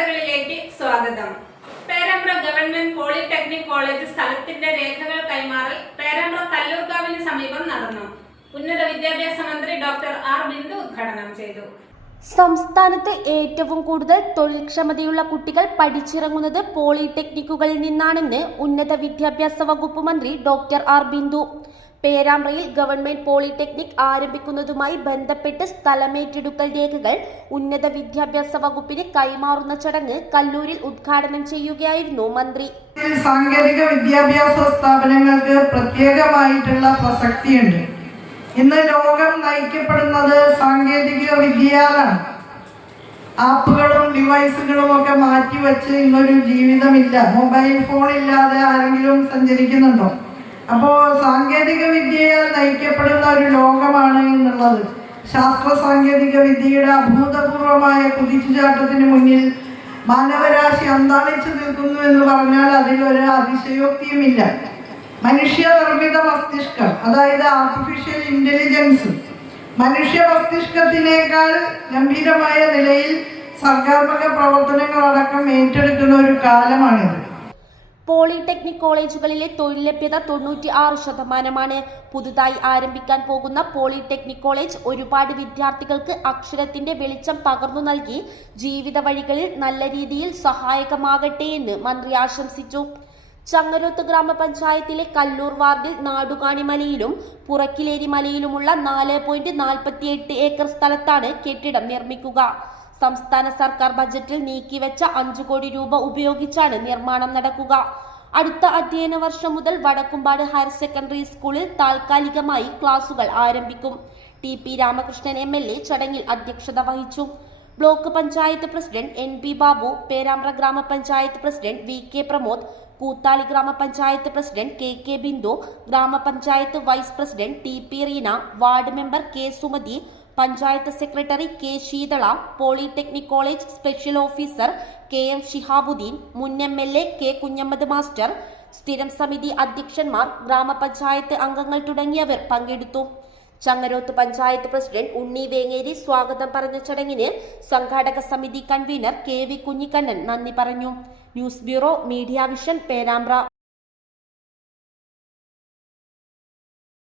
വാർത്തകളിലേക്ക് സ്വാഗതം. Perambra government polytechnic college സ്ഥലത്തിന്റെ രേഖകൾ കൈമാറൽ പേരമ്പ്ര കല്ലൂർക്കാവിന് സമീപം നടന്നു. ഉന്നത വിദ്യാഭ്യാസ മന്ത്രി ഡോക്ടർ ആർ ബിന്ദു ഉദ്ഘാടനം ചെയ്തു. സംസ്ഥാനത്ത് ഏറ്റവും കൂടുതൽ തൊഴിൽക്ഷമതയുള്ള കുട്ടികൾ പഠിച്ചിറങ്ങുന്നത് പോളിടെക്നിക്കുകളിൽ നിന്നാണെന്ന് ഉന്നത വിദ്യാഭ്യാസ വകുപ്പ് മന്ത്രി ഡോക്ടർ ആർ ബിന്ദു. പേരാമ്പ്രയിൽ ഗവൺമെന്റ് പോളിടെക്നിക് ആരംഭിക്കുന്നതുമായി ബന്ധപ്പെട്ട് സ്ഥലമേറ്റെടുക്കൽ രേഖകൾ ഉന്നത വിദ്യാഭ്യാസ വകുപ്പിന് കൈമാറുന്ന ചടങ്ങ് കല്ലൂരിൽ ഉദ്ഘാടനം ചെയ്യുകയായിരുന്നു മന്ത്രി. സാങ്കേതിക വിദ്യാഭ്യാസ സ്ഥാപനങ്ങൾക്ക് പ്രത്യേകമായിട്ടുള്ള പ്രസക്തിയുണ്ട്. ഇന്ന് ലോകം നയിക്കപ്പെടുന്നത് സാങ്കേതിക വിദ്യയാലാണ് ആപ്പുകളും ഡിവൈസുകളും ഒക്കെ മാറ്റിവെച്ച് ഇന്നൊരു ജീവിതമില്ല. മൊബൈൽ ഫോൺ ഇല്ലാതെ ആരെങ്കിലും സഞ്ചരിക്കുന്നുണ്ടോ? അപ്പോൾ സാങ്കേതിക വിദ്യയാൽ നയിക്കപ്പെടുന്ന ഒരു ലോകമാണ് എന്നുള്ളത്. ശാസ്ത്ര സാങ്കേതിക വിദ്യയുടെ അഭൂതപൂർവമായ കുതിച്ചുചാട്ടത്തിന് മുന്നിൽ മാനവരാശി അന്താളിച്ചു നിൽക്കുന്നു എന്ന് പറഞ്ഞാൽ അതിലൊരു അതിശയോക്തിയുമില്ല മനുഷ്യനിർമ്മിത മസ്തിഷ്കം അതായത് ആർട്ടിഫിഷ്യൽ ഇന്റലിജൻസ് മനുഷ്യ മസ്തിഷ്കത്തിനേക്കാൾ ഗംഭീരമായ നിലയിൽ സർഗാത്മക പ്രവർത്തനങ്ങളടക്കം ഏറ്റെടുക്കുന്ന ഒരു കാലമാണിത്. പോളിടെക്നിക് കോളേജുകളിലെ തൊഴിൽ ലഭ്യത തൊണ്ണൂറ്റി ആറ് ശതമാനമാണ്. പുതുതായി ആരംഭിക്കാൻ പോകുന്ന പോളിടെക്നിക് കോളേജ് ഒരുപാട് വിദ്യാർത്ഥികൾക്ക് അക്ഷരത്തിന്റെ വെളിച്ചം പകർന്നു നൽകി ജീവിത വഴികളിൽ നല്ല രീതിയിൽ സഹായകമാകട്ടെ എന്ന് മന്ത്രി ആശംസിച്ചു. ചങ്ങരോത്ത് ഗ്രാമപഞ്ചായത്തിലെ കല്ലൂർ വാർഡിൽ നാടുകാണിമലയിലും പുറക്കിലേരി മലയിലുമുള്ള നാല് പോയിന്റ് നാൽപ്പത്തി എട്ട് ഏക്കർ സ്ഥലത്താണ് കെട്ടിടം നിർമ്മിക്കുക. സംസ്ഥാന സർക്കാർ ബജറ്റിൽ നീക്കിവെച്ച അഞ്ചു കോടി രൂപ ഉപയോഗിച്ചാണ് നിർമ്മാണം നടക്കുക. അടുത്ത അധ്യയന വർഷം മുതൽ വടക്കുംപാട് ഹയർ സെക്കൻഡറി സ്കൂളിൽ താൽക്കാലികമായി ക്ലാസുകൾ ആരംഭിക്കും. T P Ramakrishnan M L A ചടങ്ങിൽ അധ്യക്ഷത വഹിച്ചു. Block panchayat president N P Babu Perambra ഗ്രാമപഞ്ചായത്ത് president V K Pramod Koothali ഗ്രാമപഞ്ചായത്ത് പ്രസിഡന്റ് കെ കെ ബിന്ദു ഗ്രാമപഞ്ചായത്ത് vice president T P Reena ward member K Sumathi panchayat secretary K Sheethala polytechnic college special officer K M Shihabuddin മുൻ M L A K Kunhammad master സ്ഥിരം സമിതി അധ്യക്ഷന്മാർ ഗ്രാമപഞ്ചായത്ത് അംഗങ്ങൾ തുടങ്ങിയവർ പങ്കെടുത്തു. ചങ്ങരോത്ത് പഞ്ചായത്ത് പ്രസിഡന്റ് ഉണ്ണി വേങ്ങേരി സ്വാഗതം പറഞ്ഞ ചടങ്ങിന് സംഘാടക സമിതി കൺവീനർ കെ വി കുഞ്ഞിക്കണ്ണൻ നന്ദി പറഞ്ഞു. News bureau media vision Perambra.